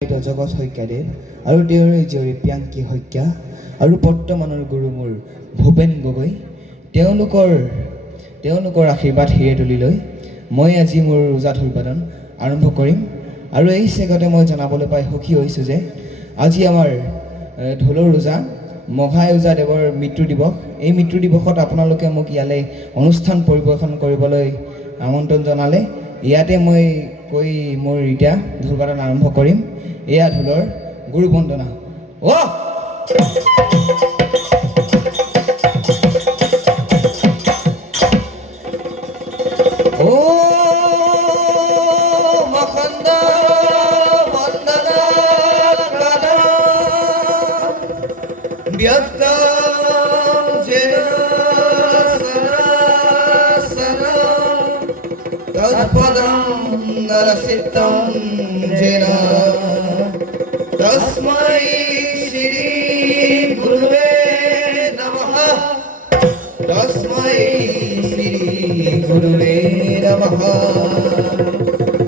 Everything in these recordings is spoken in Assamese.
জগত শইকীয়াদেৱ আৰু তেওঁৰ জীয়ৰী প্ৰিয়াংকী শইকীয়া আৰু বৰ্তমানৰ গুৰু মোৰ ভূপেন গগৈ তেওঁলোকৰ আশীৰ্বাদ হিৰে তুলি লৈ মই আজি মোৰ ওজা ঢোলবাদন আৰম্ভ কৰিম। আৰু এই চেগতে মই জনাবলৈ পাই সুখী হৈছোঁ যে আজি আমাৰ ঢোলৰ ওজা মঘাই ওজা দেৱৰ মৃত্যু দিৱস। এই মৃত্যু দিৱসত আপোনালোকে মোক ইয়ালৈ অনুষ্ঠান পৰিৱেশন কৰিবলৈ আমন্ত্ৰণ জনালে। ইয়াতে মই কৈ মোৰ এতিয়া ঢোলবাদন আৰম্ভ কৰিম। এয়া ঢোলৰ গুৰু বন্দনা। तस्मै श्री गुरुवे नमः। तस्मै श्री गुरुवे नमः।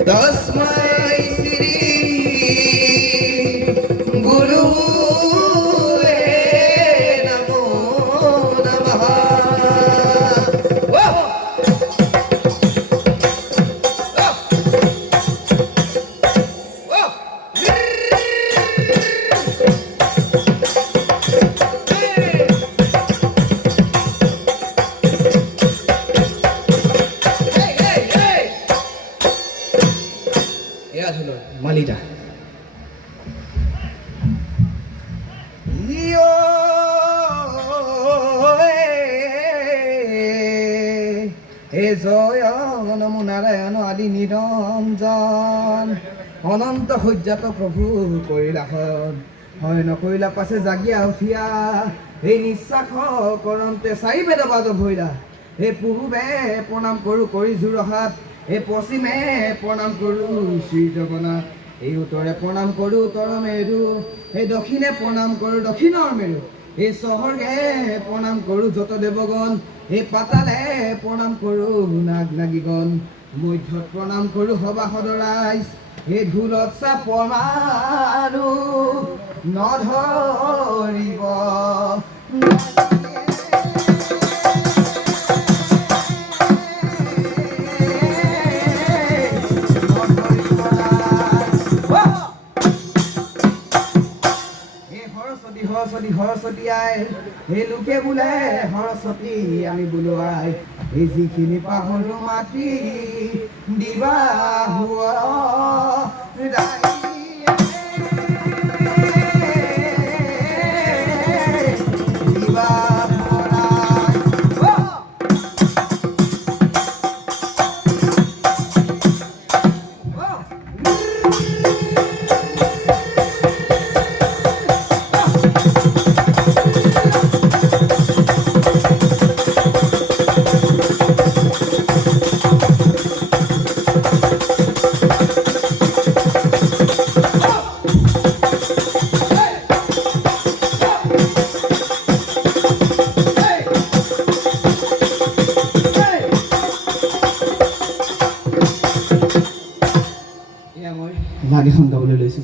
तस्मै श्री गुरुवे नमो नमः। মালিটা হে জয় নমো নাৰায়ণ আদি নিৰঞ্জন অনন্ত সজ্জাত প্ৰভু কৰিলা হয় নকৰিলা পাছে জাগিয়া উঠিয়া এই নিশ্বাস কৰন্তে চাৰি বেদ বাজ ভৈলা। হে পূবে প্ৰণাম কৰোঁ কৰি যোৰহাট, এই পশ্চিমে প্ৰণাম কৰোঁ শ্ৰী জগন্নাথ, এই উত্তৰে প্ৰণাম কৰোঁ উত্তৰ মেৰু, এই দক্ষিণে প্ৰণাম কৰোঁ দক্ষিণৰ মেৰু, এই স্বৰ্গে প্ৰণাম কৰোঁ যত দেৱগণ, এই পাতালে প্ৰণাম কৰোঁ নাগ নাগীগণ, মধ্যত প্ৰণাম কৰোঁ সভাসদ ৰাইজ, এই ঢোলত চাপ মাৰো নধৰিব। সৰস্বতী আই সেই লোকে বোলে সৰস্বতী আমি বোলোৱাই, এই যিখিনি পাহৰো মাটি দিবা এখন গাবলৈ লৈছোঁ।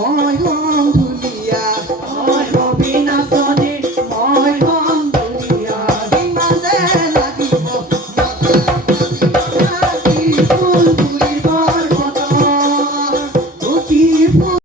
মই